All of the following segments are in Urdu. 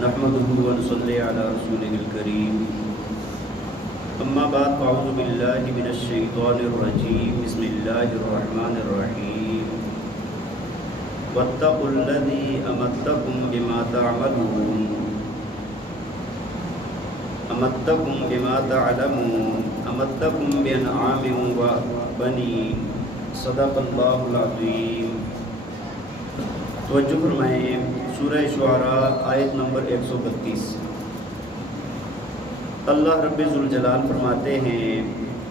نحمده ونصلي على رسوله الكريم اما بعد فاعوذ بالله من الشيطان الرجيم بسم الله الرحمن الرحيم واتقوا الذي امدكم بما تعملون امدكم بما تعلمون امدكم بانعام وبنين صدق اللہ العظیم۔ توجہ فرمائیں، سورہ شعراء آیت نمبر 132۔ اللہ رب ذوالجلال فرماتے ہیں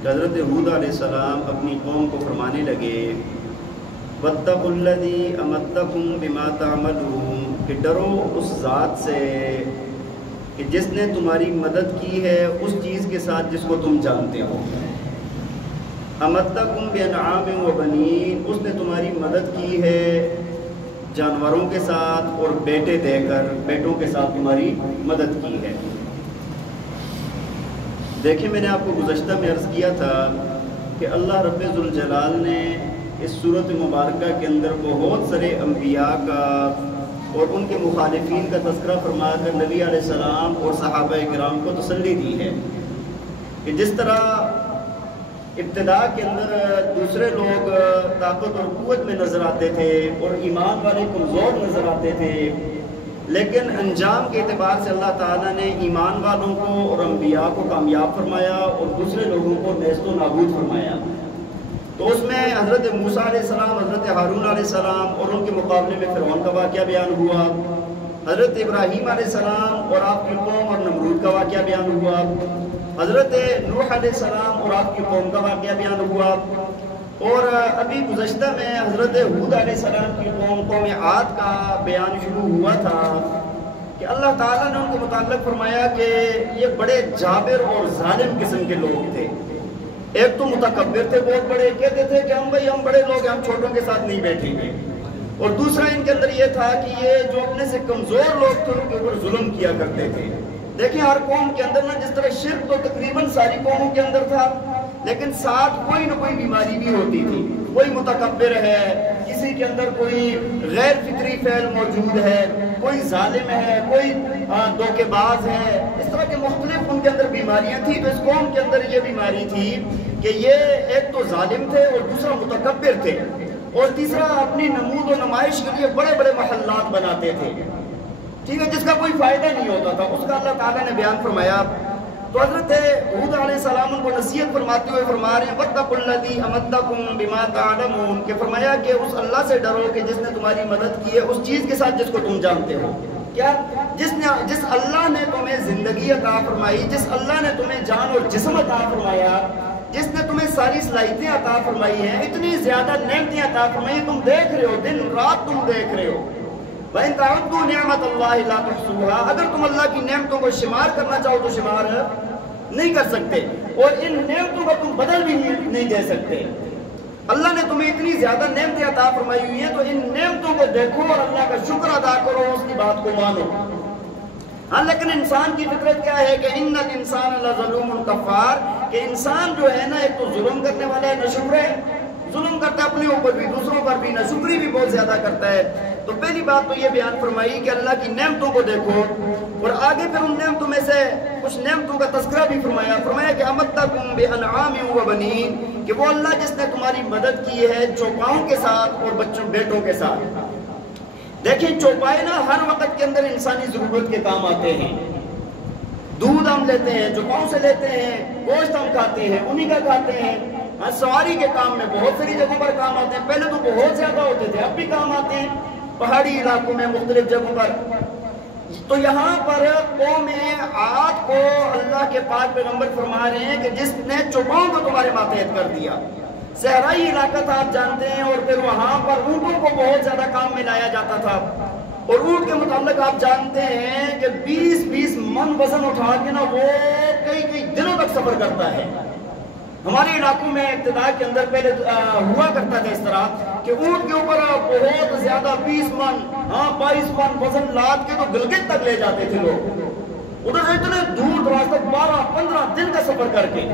کہ حضرت ہود علیہ السلام اپنی قوم کو فرمانے لگے واتقوا الذی امدکم بما تعملون، کہ ڈرو اس ذات سے کہ جس نے تمہاری مدد کی ہے اس چیز کے ساتھ جس کو تم جانتے ہو۔ امدکم بانعام وبنین، اس نے تمہاری مدد کی ہے جانوروں کے ساتھ اور بیٹے دے کر، بیٹوں کے ساتھ تمہاری مدد کی ہے۔ دیکھیں، میں نے آپ کو گزشتہ میں عرض کیا تھا کہ اللہ رب ذوالجلال نے اس سورۃ مبارکہ کے اندر بہت سارے انبیاء کا اور ان کے مخالفین کا تذکرہ فرما کر نبی علیہ السلام اور صحابہ کرام کو تسلی دی ہے کہ جس طرح ابتدا کے اندر دوسرے لوگ طاقت اور قوت میں نظر آتے تھے اور ایمان والے کمزور نظر آتے تھے، لیکن انجام کے اعتبار سے اللہ تعالیٰ نے ایمان والوں کو اور انبیاء کو کامیاب فرمایا اور دوسرے لوگوں کو نیست و نابود فرمایا۔ تو اس میں حضرت موسیٰ علیہ السلام، حضرت ہارون علیہ السلام اور ان کے مقابلے میں فرعون کا واقعہ بیان ہوا، حضرت ابراہیم علیہ السلام اور آپ کی قوم اور نمرود کا واقعہ بیان ہوا، حضرت نوح علیہ السلام اور آپ کی قوم کا واقعہ بیان ہوا، اور ابھی گزشتہ میں حضرت ہود علیہ السلام کی قوم عاد کا بیان شروع ہوا تھا کہ اللہ تعالیٰ نے ان کے متعلق فرمایا کہ یہ بڑے جابر اور ظالم قسم کے لوگ تھے۔ ایک تو متکبر تھے، بہت بڑے، کہتے تھے کہ ہم بڑے لوگ ہیں، ہم چھوٹوں کے ساتھ نہیں بیٹھیں گے، اور دوسرا ان کے اندر یہ تھا کہ یہ جو اپنے سے کمزور لوگ تھے ان کے اوپر ظلم کیا کرتے تھے۔ دیکھیں، ہر قوم کے اندر جس طرح شرک تو تقریباً ساری قوموں کے اندر تھا، لیکن ساتھ کوئی نہ کوئی بیماری بھی ہوتی تھی۔ کوئی متکبر ہے، کسی کے اندر کوئی غیر فطری فعل موجود ہے، کوئی ظالم ہے، کوئی دھوکے باز ہے، اس طرح کے مختلف ان کے اندر بیماریاں تھیں۔ تو اس قوم کے اندر یہ بیماری تھی کہ یہ ایک تو ظالم تھے اور دوسرا متکبر تھے، اور تیسرا اپنی نمود و نمائش کے لیے بڑے بڑے محلات بناتے تھے، ٹھیک ہے، جس کا کوئی فائدہ نہیں ہوتا تھا، اس کا اللہ تعالیٰ نے بیان فرمایا۔ تو حضرت ہود علیہ السلام ان کو نصیحت فرماتے ہوئے فرما رہے ہیں وَاتَّقُوا الَّذِي أَمَدَّكُم بِمَا تَعْلَمُونَ، کہ فرمایا کہ اس اللہ سے ڈرو کہ جس نے تمہاری مدد کی ہے اس چیز کے ساتھ جس کو تم جانتے ہو۔ کیا؟ جس اللہ نے تمہیں زندگی عطا فرمائی، جس اللہ نے تمہیں جان اور جسم عطا فرمایا، جس نے تمہیں ساری صلاحیتیں عطا فرمائی ہیں، اتنی زیادہ نعمتیں عطا فرمائی، تم دیکھ رہے ہو، دن رات تم دیکھ رہے ہو۔ وَإِن تَعُدُّوا نِعْمَةَ اللَّهِ لَا تُحْصُوهَا، اگر تم اللہ کی نعمتوں کو شمار کرنا چاہو تو شمار نہیں کر سکتے، اور ان نعمتوں کو تم بدل بھی نہیں دے سکتے۔ اللہ نے تمہیں اتنی زیادہ نعمتیں عطا فرمائی ہوئی ہیں، تو ان نعمتوں کو دیکھو اور اللہ کا شکر ادا کرو، اس کی بات کو مانو۔ ہاں، لیکن انسان کی فطرت کیا ہے کہ ان الانسان لظلوم کفار، کہ انسان جو ہے نا، ایک تو ظلم کرنے والا ہے، ناشکر ہے، ظلم کرتا ہے اپنے اوپر بھی، دوسروں پر بھی، ناشکری بھی بہت زیادہ کرتا ہے۔ تو پہلی بات تو یہ بیان فرمائی کہ اللہ کی نعمتوں کو دیکھو، اور آگے پھر ان نعمتوں میں سے کچھ نعمتوں کا تذکرہ بھی فرمایا کہ امدکم بانعام وبنین، کہ وہ اللہ جس نے تمہاری مدد کی ہے چوپاؤں کے ساتھ اور بیٹوں کے ساتھ۔ دیکھیں، چوپائے نا ہر وقت کے اندر انسانی ضرورت کے کام آتے ہیں۔ دودھ ہم لیتے ہیں، چوپاؤں سے لیتے ہیں، گوشت ہم کھاتے ہیں، انہی کا کھاتے ہیں۔ سواری کے کام میں بہت ساری جگہوں پر کام آتے ہیں، پہلے تو بہت زیادہ ہوتے تھے، اب بھی کام آتے ہیں پہاڑی علاقوں میں، مختلف جگہوں پر۔ تو یہاں پر قوم عاد کو اللہ کے پاک پیغمبر فرما رہے ہیں کہ جس نے چوپاؤں کو تمہارے ماتحت کر دیا۔ صحرائی علاقہ تھا، آپ جانتے ہیں، اور پھر وہاں پر اونٹوں کو بہت زیادہ کام میں لایا جاتا تھا، اور اونٹ کے متعلق آپ جانتے ہیں کہ 20 من وزن اٹھا کے نا وہ کئی دنوں تک سفر کرتا ہے۔ ہمارے علاقوں میں ابتدا کے اندر پہلے ہوا کرتا تھا اس طرح کہ اونٹ کے اوپر بہت زیادہ 20 من 22 من وزن لاد کے تو گلگت تک لے جاتے تھے لوگ، ادھر سے اتنے دور دراز تک 12-15 دن کا سفر کر کے۔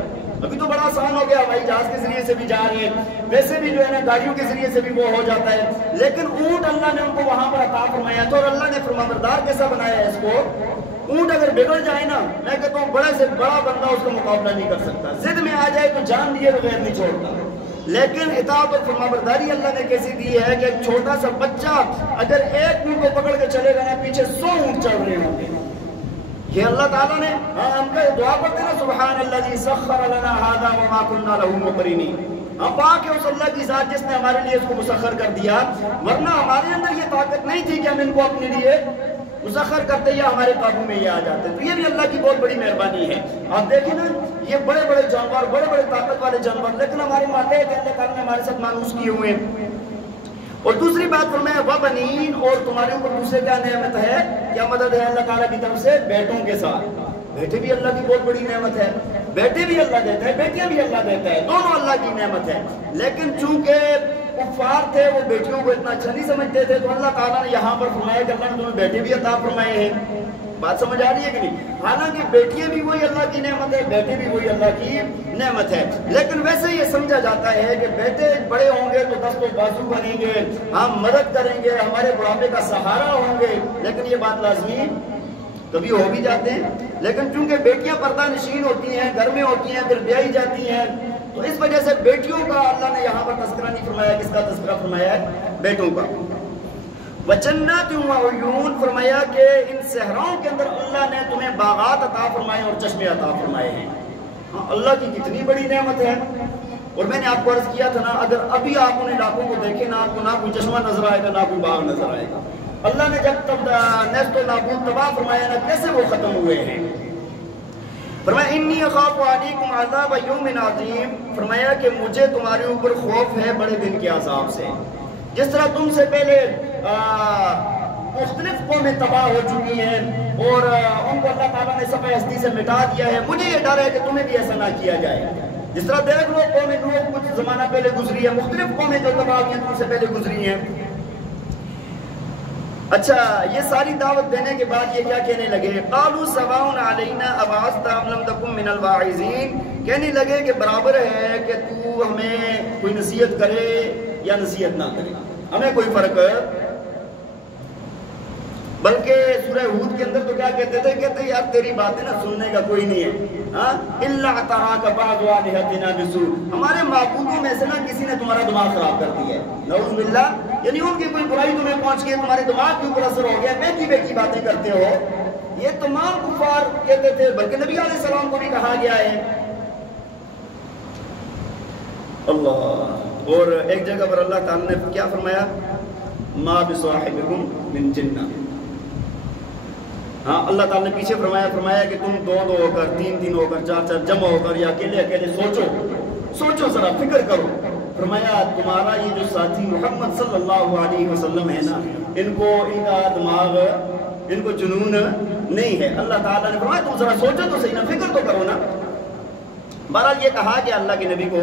ابھی تو بڑا آسان ہو گیا، ہوائی جہاز کے ذریعے سے بھی جا رہے ہیں، ویسے بھی جو ہے نا گاڑیوں کے ذریعے سے بھی وہ ہو جاتا ہے، لیکن اونٹ اللہ نے ان کو وہاں پر عطا فرمایا تھا، اور اللہ نے فرمانبردار کیسا بنایا ہے اس کو، اونٹ اگر بگڑ جائے نا، میں کہتا ہوں بڑے سے بڑا بندہ اس کا مقابلہ نہیں کر سکتا، ضد میں آ جائے تو جان دیے بغیر نہیں چھوڑتا، لیکن اطاعت اور فرمانبرداری اللہ نے کیسی دی ہے کہ ایک چھوٹا سا بچہ اگر ایک اونٹ کو پکڑ کے چلے گا نا، پیچھے 100 اونٹ چل رہے ہوں گے، یہ اللہ تعالیٰ نے ہم کا دعا کرتے نا، سبحان الذی سخر لنا ھذا وما كنا له مقرنین، ہم پاک ہے اس اللہ کی ذات جس نے ہمارے لیے اس کو مسخر کر دیا، ورنہ ہمارے اندر یہ طاقت نہیں تھی کہ ہم ان کو اپنے لیے مسخر کرتے یا ہمارے قابو میں یہ آ جاتے، تو یہ بھی اللہ کی بہت بڑی مہربانی ہے۔ آپ دیکھیں نا یہ بڑے بڑے جانور، بڑے بڑے طاقت والے جانور، لیکن ہمارے ماتے کہ اللہ تعالیٰ نے ہمارے ساتھ مانوس کیے ہوئے ہیں۔ اور دوسری بات فرمایا وَبَنِينَ، اور تمہارے اوپر دوسرے کیا نعمت ہے، کیا مدد ہے اللہ تعالیٰ کی طرف سے، بیٹوں کے ساتھ، بیٹے بھی اللہ کی بہت بڑی نعمت ہے، بیٹے بھی اللہ دیتا ہے، بیٹیاں بھی اللہ دیتا ہے، دونوں اللہ کی نعمت ہے، لیکن چونکہ کفار تھے وہ بیٹیوں کو اتنا اچھا نہیں سمجھتے تھے، تو اللہ تعالیٰ نے یہاں پر فرمایا کہ اللہ نے تمہیں بیٹے بھی عطا فرمائے ہیں، بات سمجھ آ رہی ہے کہ نہیں؟ حالانکہ بیٹیاں بھی وہی اللہ کی نعمت ہے، بیٹے بھی وہی اللہ کی نعمت ہے، لیکن ویسے یہ سمجھا جاتا ہے کہ بیٹے بڑے ہوں گے تو دست و بازو بنیں گے، ہم مدد کریں گے، ہمارے بڑھاپے کا سہارا ہوں گے، لیکن یہ بات لازمی کبھی ہو بھی جاتے ہیں، لیکن چونکہ بیٹیاں پردہ نشین ہوتی ہیں، گھر میں ہوتی ہیں، پھر بیائی جاتی ہیں، تو اس وجہ سے بیٹیوں کا اللہ نے یہاں پر تذکرہ نہیں فرمایا، کس کا تذکرہ فرمایا ہے؟ بیٹوں کا۔ وَجَنَّاتٍ وَعُيُونٍ، فرمایا کہ ان صحراؤں کے اندر اللہ نے تمہیں باغات عطا فرمائے اور چشمے عطا فرمائے ہیں۔ اللہ کی کتنی بڑی نعمت ہے، اور میں نے آپ کو عرض کیا تھا نا، اگر ابھی آپ ان علاقوں کو دیکھیں نا، آپ کو نہ کوئی چشمہ نظر آئے گا، نہ کوئی باغ نظر آئے گا۔ اللہ نے جب تب نیست و نابود تباہ فرمایا نا، کیسے وہ ختم ہوئے ہیں؟ فرمایا انی اخاف علیکم عذاب یوم عظیم، فرمایا کہ مجھے تمہارے اوپر خوف ہے بڑے دن کے عذاب سے، جس طرح تم سے پہلے مختلف قومیں تباہ ہو چکی ہیں اور ان کو اللہ تعالیٰ نے صفحہ ہستی سے مٹا دیا ہے، مجھے یہ ڈر ہے کہ تمہیں بھی ایسا نہ کیا جائے، جس طرح دیکھ لو قوم نوح کچھ زمانہ پہلے گزری ہے، مختلف قومیں جو تباہ ہوئی ہیں تم سے پہلے گزری ہیں۔ اچھا، یہ ساری دعوت دینے کے بعد یہ کیا کہنے لگے؟ قالوا سواء علینا ابعثت ام لم تکن من الواعظین، کہنے لگے کہ برابر ہے کہ تو ہمیں کوئی نصیحت کرے یا نصیحت نہ کرے، ہمیں کوئی فرق ہے۔ بلکہ سورہ ہود کے اندر تو کیا کہتے تھے؟ کہتے یار تیری باتیں نا سننے کا کوئی نہیں ہے، الا تراک بعض الہتنا بسوء، ہمارے معبودوں میں سے نا کسی نے تمہارا دماغ خراب کر دیا ہے، نعوذ باللہ، یعنی ان کی کوئی برائی تمہیں پہنچ گئی، تمہارے دماغ کے اوپر اثر ہو گیا، بیٹی بیٹی باتیں کرتے ہو، یہ تمام کفار کہتے تھے، بلکہ نبی علیہ السلام کو بھی کہا گیا ہے۔ اللہ، اور ایک جگہ پر اللہ تعالیٰ نے کیا فرمایا؟ ما بصاحبکم من جنہ، ہاں اللہ تعالیٰ نے پیچھے فرمایا کہ تم دو دو ہو کر، تین تین ہو کر، چار چار جمع ہو کر، یا اکیلے اکیلے سوچو ذرا، فکر کرو۔ فرمایا تمہارا یہ جو ساتھی محمد صلی اللہ علیہ وسلم ہے نا، ان کا دماغ، ان کو جنون نہیں ہے۔ اللہ تعالیٰ نے فرمایا تم ذرا سوچو تو صحیح نا، فکر تو کرو نا۔ بہرحال یہ کہا کہ اللہ کے نبی کو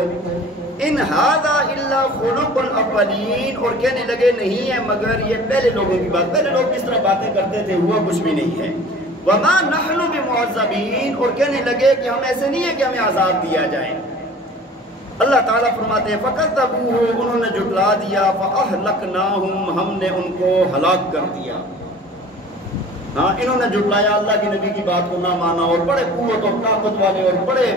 ان ھذا الا خلق الاولین، اور کہنے لگے نہیں ہے مگر یہ پہلے لوگوں کی بات، پہلے لوگ کس طرح باتیں کرتے تھے ہوا کچھ بھی نہیں ہے۔ وما نحن بمعذبین، اور کہنے لگے کہ ہم ایسے نہیں ہے کہ ہمیں عذاب دیا جائے۔ اللہ تعالیٰ فرماتے ہیں فکذبوہ، انہوں نے جھٹلا دیا، فاہلکناہم، ہم نے ان کو ہلاک کر دیا۔ ہاں انہوں نے جھٹلایا، اللہ کی نبی کی بات کو نہ مانا، اور بڑے قوت اور طاقت والے اور بڑے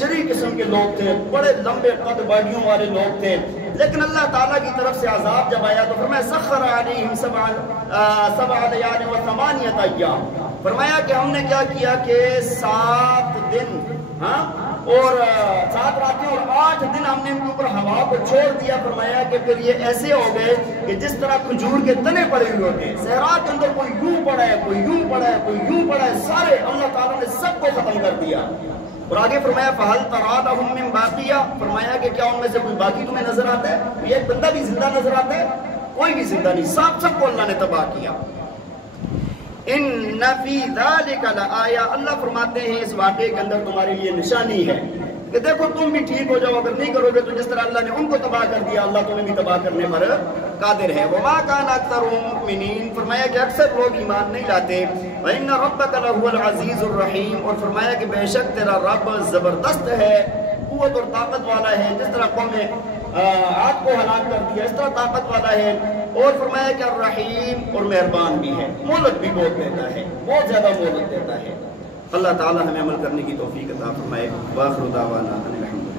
جری قسم کے لوگ تھے، بڑے لمبے قد باڈیوں والے لوگ تھے، لیکن اللہ تعالیٰ کی طرف سے عذاب جب آیا تو فرمایا سخر علیہم سبع لیال و ثمانیۃ ایام، فرمایا کہ ہم نے کیا کیا کہ 7 دن اور 7 راتیں اور 8 دن ہم نے ان کے اوپر ہوا کو چھوڑ دیا۔ فرمایا کہ پھر یہ ایسے ہو گئے کہ جس طرح کھجور کے تنے پڑے ہوئے ہوتے ہیں، صحرا کے اندر کوئی یوں پڑا ہے، کوئی یوں پڑا ہے، کوئی یوں پڑا ہے، سارے اللہ تعالیٰ نے سب کو ختم کر دیا۔ اور آگے فرمایا فَهَلْ تَرَىٰ لَهُم مِّن بَاقِيَةٍ، فرمایا کہ کیا ان میں سے کوئی باقی تمہیں نظر آتا ہے؟ یہ ایک بندہ بھی زندہ نظر آتا ہے؟ کوئی بھی زندہ نہیں، سب کو اللہ نے تباہ کیا۔ ان فی ذلک لآیہ، اللہ فرماتے ہیں اس واقعے کے اندر تمہارے لیے نشانی ہے کہ دیکھو تم بھی ٹھیک ہو جاؤ، اگر نہیں کرو گے تو جس طرح اللہ نے ان کو تباہ کر دیا، اللہ تمہیں بھی تباہ کرنے پر قادر ہے۔ وما کان اکثرهم مؤمنین، فرمایا کہ اکثر لوگ ایمان نہیں لاتے۔ وان ربک لہو العزیز الرحیم، اور فرمایا کہ بے شک تیرا رب زبردست ہے، قوت اور طاقت والا ہے، جس طرح قوم عاد کو ہلاک کر دیا اس طرح طاقت والا ہے، اور فرمایا کہ الرحیم اور مہربان بھی ہے، مہلت بھی بہت دیتا ہے، بہت زیادہ مہلت دیتا ہے۔ اللہ تعالی ہمیں عمل کرنے کی توفیق عطا فرمائے۔ وآخر دعوانا ان الحمد للہ۔